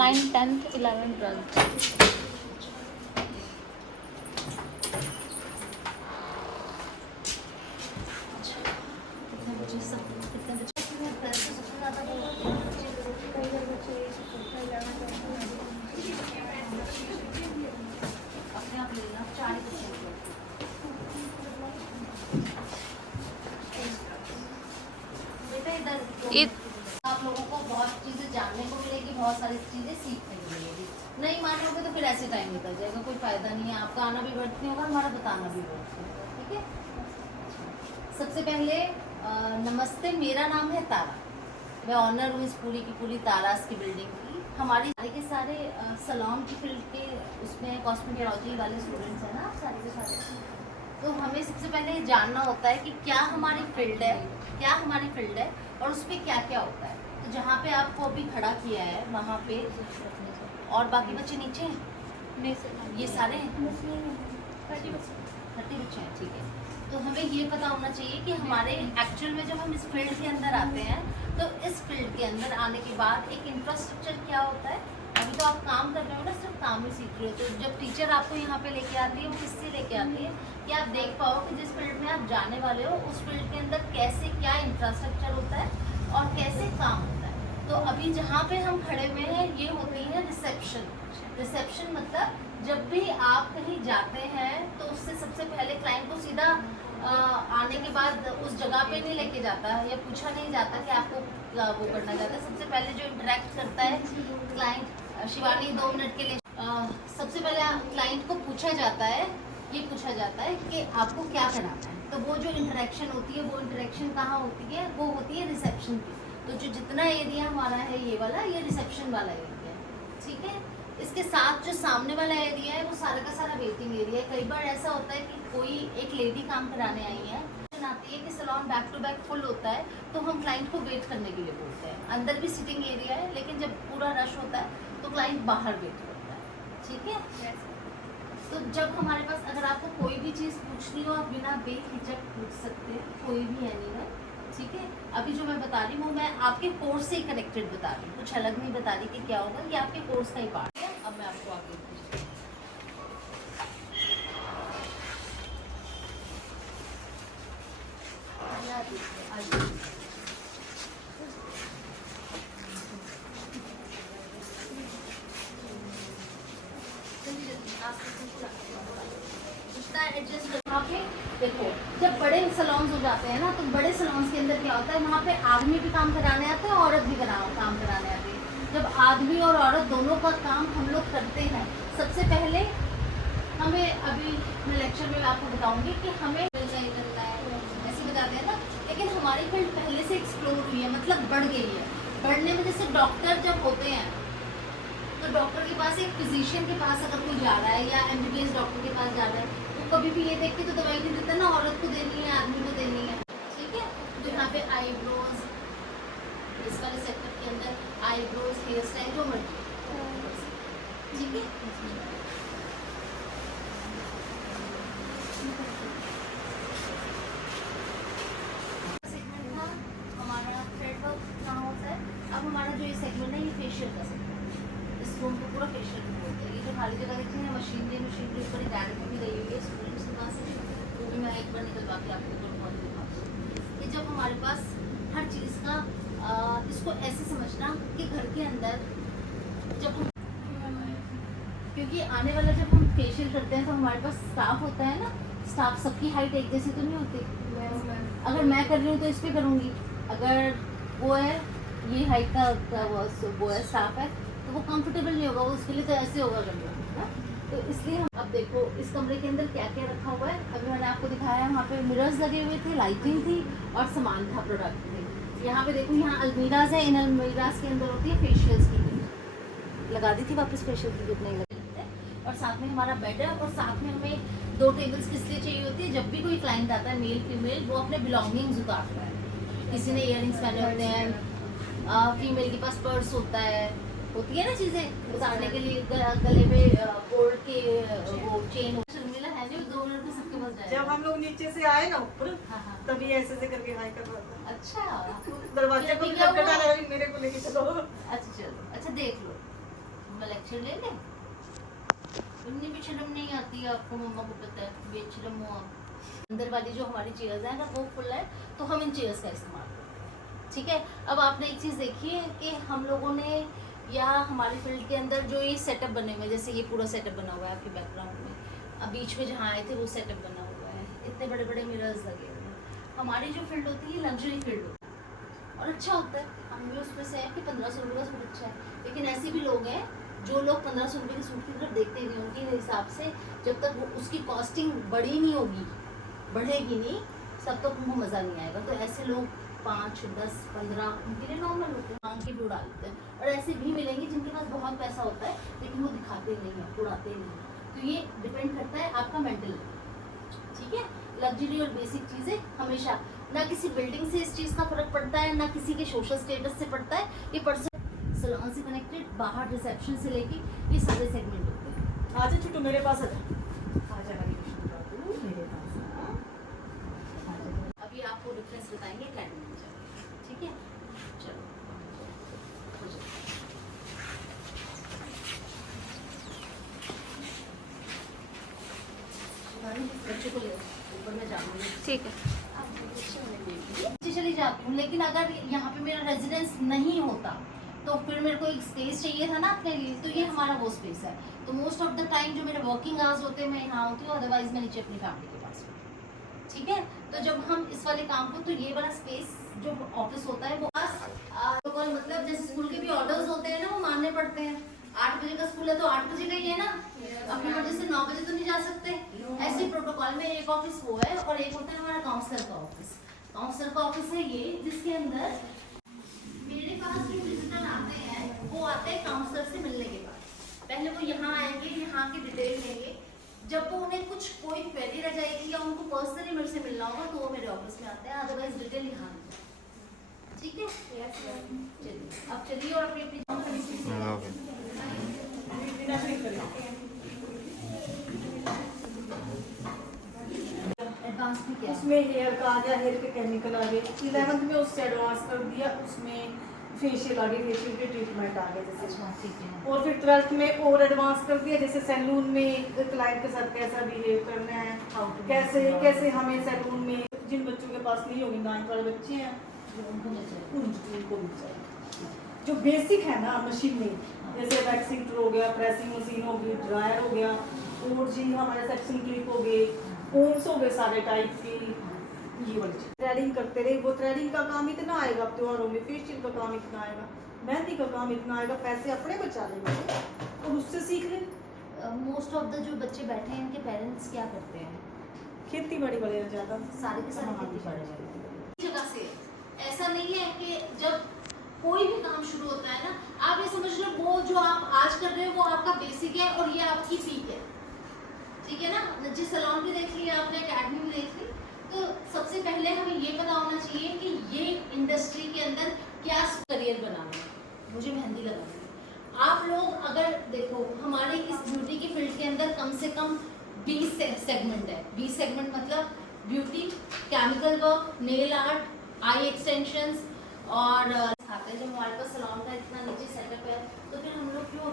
9th 10th 11th 12th। आप लोगों को बहुत चीजें जानने को मिलेगी, बहुत सारी चीजें सीखने को मिलेगी। नहीं मानोगे तो फिर ऐसे टाइम निकल जाएगा, कोई फायदा नहीं है। आपका आना भी व्यर्थ नहीं होगा, हमारा बताना भी व्यर्थ नहीं होगा। ठीक है। सबसे पहले नमस्ते, मेरा नाम है तारा, मैं ऑनर हूँ इस पूरी की पूरी तारास की बिल्डिंग की। हमारी सारे के सारे सलॉन की फील्ड के उसमें कॉस्मेटोलॉजी वाले स्टूडेंट्स हैं ना, सारे के सारे। तो हमें सबसे पहले ये जानना होता है कि क्या हमारी फील्ड है, क्या हमारी फील्ड है और उस पर क्या क्या होता है। तो जहाँ पे आपको अभी खड़ा किया है वहाँ पे, और बाकी बच्चे नीचे हैं, ये सारे हैं 30 बच्चे हैं। ठीक है। तो हमें ये पता होना चाहिए कि हमारे एक्चुअल में जब हम इस फील्ड के अंदर आते हैं तो इस फील्ड के अंदर आने के बाद एक इंफ्रास्ट्रक्चर क्या होता है। अभी तो आप काम कर रहे हो ना, सिर्फ काम ही सीख रहे हो। तो जब टीचर आपको यहाँ पे लेके आती है, वो किससे लेके आती है कि आप देख पाओ कि जिस फील्ड में आप जाने वाले हो उस फील्ड के अंदर कैसे क्या इंफ्रास्ट्रक्चर होता है और कैसे काम होता है। तो अभी जहाँ पे हम खड़े हुए हैं ये होती है रिसेप्शन। रिसेप्शन मतलब जब भी आप कहीं जाते हैं तो उससे सबसे पहले क्लाइंट को सीधा आने के बाद उस जगह पे नहीं लेके जाता या पूछा नहीं जाता कि आपको वो करना चाहता है। सबसे पहले जो इंटरेक्ट करता है क्लाइंट, शिवानी 2 मिनट के लिए, सबसे पहले क्लाइंट को पूछा जाता है, ये पूछा जाता है कि आपको क्या कराना है। तो वो जो इंटरेक्शन होती है, वो इंटरेक्शन कहाँ होती है, वो होती है रिसेप्शन की। तो जो जितना एरिया हमारा है ये वाला, ये रिसेप्शन वाला एरिया है। ठीक है। इसके साथ जो सामने वाला एरिया है वो सारा का सारा वेटिंग एरिया है। कई बार ऐसा होता है कि कोई एक लेडी काम कराने आई है, आती है कि salon back to back full होता है तो हम क्लाइंट को वेट करने के लिए बोलते हैं। अंदर भी सिटिंग एरिया है, लेकिन जब पूरा रश होता है तो क्लाइंट बाहर वेट करता है। ठीक है। तो जब हमारे पास अगर आपको कोई भी चीज़ पूछनी हो, आप बिना बेहिचक पूछ सकते हैं, कोई भी एनी है। ठीक है। अभी जो मैं बता रही हूँ, मैं आपके कोर्स से ही कनेक्टेड बता रही हूँ, कुछ अलग नहीं बता रही कि क्या होगा। ये आपके कोर्स का ही पार्ट है। अब मैं आपको आगे देखो, जब बड़े सैलून्स हो जाते हैं ना, तो बड़े सैलून्स के अंदर क्या होता है, वहाँ पे आदमी भी काम कराने आते हैं, औरत भी काम कराने आते हैं। जब आदमी और औरत दोनों का काम हम लोग करते हैं, सबसे पहले हमें, अभी मैं लेक्चर में आपको बताऊंगी कि हमें करना है, ऐसे बताते हैं ना। लेकिन हमारी फील्ड पहले से एक्सप्लोर हुई है, मतलब बढ़ गई है। बढ़ने में जैसे डॉक्टर जब होते हैं तो डॉक्टर के पास, एक फिजिशियन के पास अगर कोई जा रहा है या MBBS डॉक्टर के पास जा रहा है, कभी भी ये देख के तो दवाई नहीं देता ना, औरत को देनी है आदमी को देनी है। ठीक है। तो यहाँ पे आईब्रोज, इस वाले सेक्टर के अंदर आईब्रोज, हेयर स्टाइल, जो मर्जी। ठीक है। सेगमेंट था हमारा थ्रेड वर्क कहाँ होता है। अब हमारा जो ये सेगमेंट है ये फेशियल का सेगमेंट, इस रूम को पूरा फेशियल में होता है। ये जो खाली जगह देखते हैं मशीन के ऊपर डायरेक्ट भी गई हुई है स्टूडेंट्स के पास, वो भी मैं एक बार निकलवा के आपको दिखाऊंगी। ये जब हमारे पास हर चीज़ का इसको ऐसे समझना कि घर के अंदर जब हम, क्योंकि आने वाला जब हम फेशियल करते हैं तो हमारे पास स्टाफ होता है ना, स्टाफ सबकी हाइट एक जैसी तो नहीं होती। अगर मैं कर रही हूँ तो इस पर करूँगी, अगर वो है ये हाइट का वो है स्टाफ है तो वो कंफर्टेबल नहीं होगा, वो उसके लिए तो ऐसे होगा करना। तो इसलिए हम, अब देखो इस कमरे के अंदर क्या क्या रखा हुआ है। अभी मैंने आपको दिखाया, वहाँ पे मिरर्स लगे हुए थे, लाइटिंग थी और सामान था, प्रोडक्ट थे। यहाँ पे देखो, यहाँ अलमीराज है, इन अलमीराज के अंदर होती है फेशियल्स की किट। लगा दी थी वापस फेशियल की किट, नहीं लगी। और साथ में हमारा बेड है, और साथ में हमें 2 टेबल्स किस लिए चाहिए होती है, जब भी कोई क्लाइंट आता है मेल फीमेल, वो अपने बिलोंगिंग्स उतारता है। किसी ने इयररिंग्स पहने होते हैं, फीमेल के पास पर्स होता है, होती है ना चीजें उतारने के लिए, गले में गोल्ड के वो चेन। शर्मिला है नहीं, 2 मिनट में सबके पास जाएगा। जब हम लोग नीचे से आए ना ऊपर, हाँ हाँ। तभी ऐसे ऐसे करके हाई कर रहा था। अच्छा दरवाजे को भी खटखटा रहा है, मेरे को लेके चलो। अच्छा चलो, अच्छा देख लो, मैं लेक्चर ले लें। इतनी भी शर्म नहीं आती है आपको, मम्मा को पता है बेशरम हो आप। अंदर वाली जो हमारी चेयर्स है ना वो फुल है, तो हम इन चेयर्स का इस्तेमाल करते हैं, ठीक है। अब आपने एक चीज़ देखी है कि हम लोगों ने या हमारी फील्ड के अंदर जो ये सेटअप बने हुए हैं, जैसे ये पूरा सेटअप बना हुआ है आपके बैकग्राउंड में, अब बीच में जहाँ आए थे वो सेटअप बना हुआ है, इतने बड़े बड़े मिरर्स लगे हुए हैं। हमारी जो फील्ड होती है लग्जरी फील्ड होती है और अच्छा होता है, हम भी उसमें से हैं कि 1500 रुपये का सूट अच्छा है, लेकिन ऐसे भी लोग हैं जो लोग 1500 रुपये के सूट की तरफ देखते नहीं, उनके हिसाब से जब तक वो उसकी कॉस्टिंग बड़ी नहीं होगी, बढ़ेगी नहीं, सब तक उनको मज़ा नहीं आएगा। तो ऐसे लोग 5, 10, 15 उनके लिए नॉर्मल होते हैं, मांग के भी उड़ा लेते हैं। और ऐसे भी मिलेंगे जिनके पास बहुत पैसा होता है लेकिन वो दिखाते नहीं हैं, उड़ाते नहीं हैं। तो ये डिपेंड करता है आपका मेंटल, ठीक है। लग्जरी और बेसिक चीज़ें हमेशा, ना किसी बिल्डिंग से इस चीज़ का फर्क पड़ता है, ना किसी के सोशल स्टेटस से पड़ता है, ये पर्सन सैलून से कनेक्टेड, बाहर रिसेप्शन से लेके ये सारे सेगमेंट होते हैं। आजा छुट्टू मेरे पास आजा, आजा हरी कृष्ण बाबू मेरे पास आ। अभी आपको डिफरेंस बताएंगे अकेडमी में जाकर, ठीक है। चलो हो जाए। बच्चों को ले ऊपर में जाऊंगी, ठीक है। नीचे चली जाती हूँ, लेकिन अगर यहाँ पे मेरा रेजिडेंस नहीं होता तो फिर मेरे को एक स्पेस चाहिए था ना अपने लिए, तो ये हमारा वो स्पेस है। तो मोस्ट ऑफ द टाइम जो मेरे वर्किंग आवर्स होते हैं मैं यहाँ होती हूँ, अदरवाइज मैं नीचे अपनी फैमिली के पास हूँ, ठीक है। तो जब हम इस वाले काम को, तो ये वाला स्पेस जो ऑफिस होता है वो प्रोटोकॉल, मतलब जैसे स्कूल के भी ऑर्डर्स होते हैं ना वो मानने पड़ते हैं। 8 बजे का स्कूल है तो 8 बजे का ही है ना, अपनी मर्जी से 9 बजे तो नहीं जा सकते। ऐसे प्रोटोकॉल में एक ऑफिस वो है और एक होता है हमारा काउंसलर का ऑफिस। काउंसलर का ऑफिस है ये, जिसके अंदर मेरे पास जो विजिटर आते हैं वो आते हैं काउंसलर से मिलने के बाद। पहले वो यहाँ आएंगे, यहाँ की डिटेल लेंगे, जब वो उन्हें कुछ कोई क्वेरी रह जाएगी या उनको पर्सनली मेरे से मिलना होगा तो वो मेरे ऑफिस में आते हैं, अदरवाइज डिटेल यहाँ, ठीक है। चलिए अब चलिए और अपनी एडवांस में क्या है? उसमें हेयर का आ गया, हेयर के केमिकल आ गए, 11th में उससे एडवांस कर दिया, उसमें फेशियल आ गई, फेशियल के ट्रीटमेंट आ गए जैसे। अच्छा ठीक है। और फिर 12th में और एडवांस कर दिया, जैसे सैलून में क्लाइंट के साथ कैसा बिहेव करना है, कैसे कैसे हमें सैलून में जिन बच्चों के पास नहीं होगी, 9th वाले बच्चे हैं उनको मिल जाएगा। उनको भी चाहिए जो बेसिक है ना मशीन में, जैसे वैक्सिंग हो गया, प्रेसिंग मशीन हो गई, ड्रायर हो गया, और जी हमारे सेक्शन क्लिप हो गए, कोम्स हो गए सारे टाइप की, ये वाली चीज। थ्रेडिंग करते रहे, वो थ्रेडिंग का काम इतना आएगा त्योहारों में, फेशियल का काम इतना आएगा, मेहंदी का काम इतना आएगा, पैसे अपने बचा लेंगे और उससे सीख लें। मोस्ट ऑफ द जो बच्चे बैठे हैं इनके पेरेंट्स क्या करते हैं? खेती बाड़ी वाले ज़्यादा सारे के सारे खेती बाड़ी जगह से। ऐसा नहीं है कि जब कोई भी काम शुरू होता है ना, आप ये समझ लो वो जो आप आज कर रहे हो वो आपका बेसिक है और ये आपकी पीक है, ठीक है ना। जिस सैलून भी देख ली आपने, अकेडमी भी देख ली, तो सबसे पहले हमें ये पता होना चाहिए कि ये इंडस्ट्री के अंदर क्या करियर बनाना है, मुझे मेहंदी लगानी है। आप लोग अगर देखो हमारे इस ब्यूटी की फील्ड के अंदर कम से कम 20 सेगमेंट है। 20 सेगमेंट मतलब beauty, chemical work, nail art, eye extensions और खाते हैं। जब हमारे पास सैलून का इतना नीचे सेटअप है तो फिर हम लोग क्यों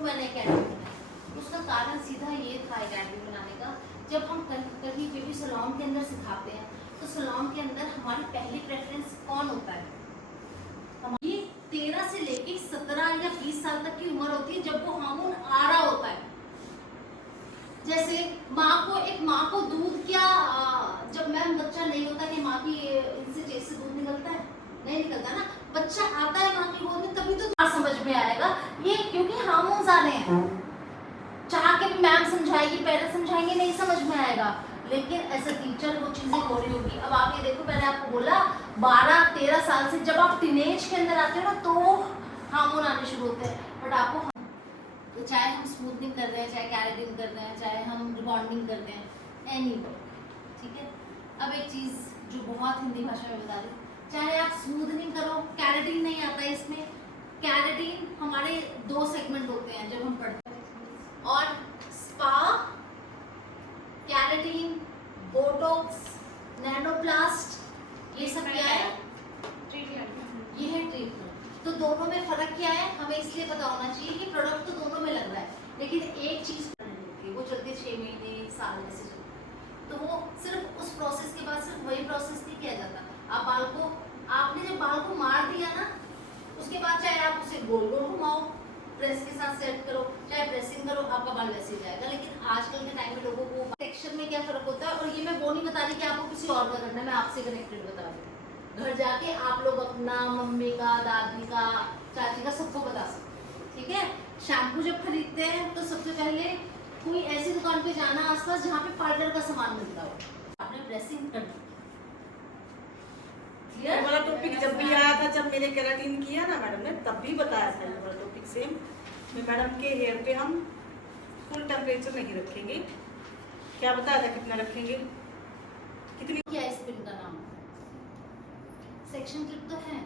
मैंने अकेडमी बनाई? उसका कारण सीधा ये था अकेडमी बनाने का, जब हम कहीं पे भी सैलून के अंदर सिखाते हैं तो सैलून के अंदर हमारी पहली प्रेफरेंस कौन होता है? हमारी 13 से लेके 17 या 20 साल तक की उम्र होती है, जब वो हार्मोन आ रहा होता है। जैसे एक माँ को दूध क्या, जब मैम बच्चा नहीं होता कि माँ की इनसे चेस्ट से दूध निकलता है, नहीं निकलता ना, बच्चा आता है माँ की गोद में तभी तो समझ में आएगा ये, क्योंकि हार्मोन्स आ रहे हैं। चाह के भी मैम समझाएगी, पेरेंट्स समझाएंगे, नहीं समझ में आएगा, लेकिन ऐसे टीचर वो चीजें हो रही होगी। अब आप ये देखो, मैंने आपको बोला 12-13 साल से जब आप टीनेज के अंदर आते हो ना तो हार्मोन आने शुरू होते हैं, बट आपको तो चाहे हम स्मूथनिंग कर रहे हैं, चाहे कैरेटिन कर रहे हैं, चाहे हम रिबॉन्डिंग कर रहे हैं, एनी वर्क, ठीक है। अब एक चीज़ जो बहुत हिंदी भाषा में बता रही हूँ। चाहे आप स्मूथनिंग करो, कैरेटिन नहीं आता है इसमें। कैरेटिन हमारे 2 सेगमेंट होते हैं जब हम पढ़ते हैं, और स्पा, कैरेटिन, बोटॉक्स, नैनोप्लास्ट, ये सब क्या है? ये है ट्रीटमेंट। तो दोनों में फर्क क्या है हमें इसलिए पता होना चाहिए कि प्रोडक्ट तो दोनों में लग रहा है, लेकिन एक चीज वो चलती है 6 महीने 1 साल ऐसे चलती है। तो वो सिर्फ उस प्रोसेस के बाद सिर्फ वही प्रोसेस नहीं किया जाता। आप बाल को, आपने जब बाल को मार दिया ना, उसके बाद चाहे आप उसे गोल गोल घुमाओ, प्रेस के साथ सेट करो, चाहे प्रेसिंग करो, आपका बाल वैसे ही जाएगा। लेकिन आजकल के टाइम में लोगों को टेक्सचर में क्या फर्क होता है, और ये मैं वो नहीं बता रही कि आपको किसी और का करना है, मैं आपसे कनेक्टेड बता रही हूँ। घर जाके आप लोग अपना मम्मी का, दादी का, चाची का, सबको बता सकते हैं, ठीक है। शैम्पू जब खरीदते हैं तो सबसे पहले कोई ऐसी दुकान पे जाना आसपास जहाँ पे पार्लर का सामान मिलता हो। आपने प्रेसिंग कर दी, ये वाला टॉपिक जब भी आया था, जब मैंने केराटिन किया ना मैडम ने, तब भी बताया था ये वाला टॉपिक सेम। मैडम के हेयर पे हम फुल टेम्परेचर नहीं रखेंगे। क्या बताया था, कितना रखेंगे, कितनी? क्या इस पिन का नाम? सेक्शन क्लिप तो है।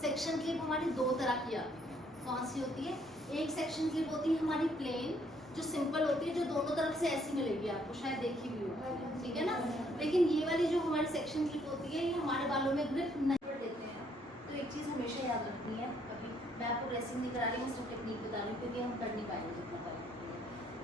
सेक्शन क्लिप हमारी 2 तरह की आती है। कौन सी होती है? एक सेक्शन क्लिप होती है हमारी प्लेन, जो सिंपल होती है, जो दोनों तरफ से ऐसी मिलेगी, आपको शायद देखी भी होगी, ठीक है ना। लेकिन ये वाली जो हमारी सेक्शन क्लिप होती है, ये हमारे बालों में ग्रिप नहीं देते हैं। तो एक चीज़ हमेशा याद रखनी है, अभी मैं आपको ड्रेसिंग नहीं करा रही हूँ, सिर्फ टेक्निक बता रही हूँ, क्योंकि हम कर नहीं पाएंगे जितना पाएंगे।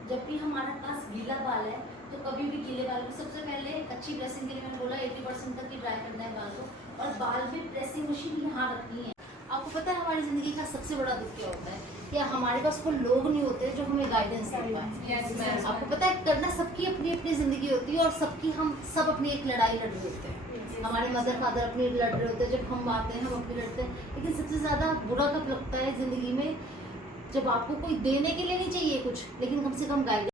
जब भी हमारे पास गीला बाल है तो कभी भी गीले बाल को सबसे पहले अच्छी ड्रेसिंग के लिए मैंने बोला 80% तक ही ड्राई करना है बाल को, और बाल में प्रेसिंग मशीन यहाँ रखनी है। आपको पता है हमारी ज़िंदगी का सबसे बड़ा दुख क्या होता है, कि हमारे पास कोई लोग नहीं होते जो हमें गाइडेंस दे पाए। आपको पता है करना सबकी अपनी अपनी ज़िंदगी होती है, और सबकी हम सब अपनी एक लड़ाई लड़ रहे होते हैं। हमारे मदर फादर अपनी लड़ रहे होते हैं, जब हम आते हैं हम अपनी लड़ते हैं। लेकिन सबसे ज़्यादा बुरा कब लगता है ज़िंदगी में, जब आपको कोई देने के लिए नहीं चाहिए कुछ, लेकिन कम से कम गाइडेंस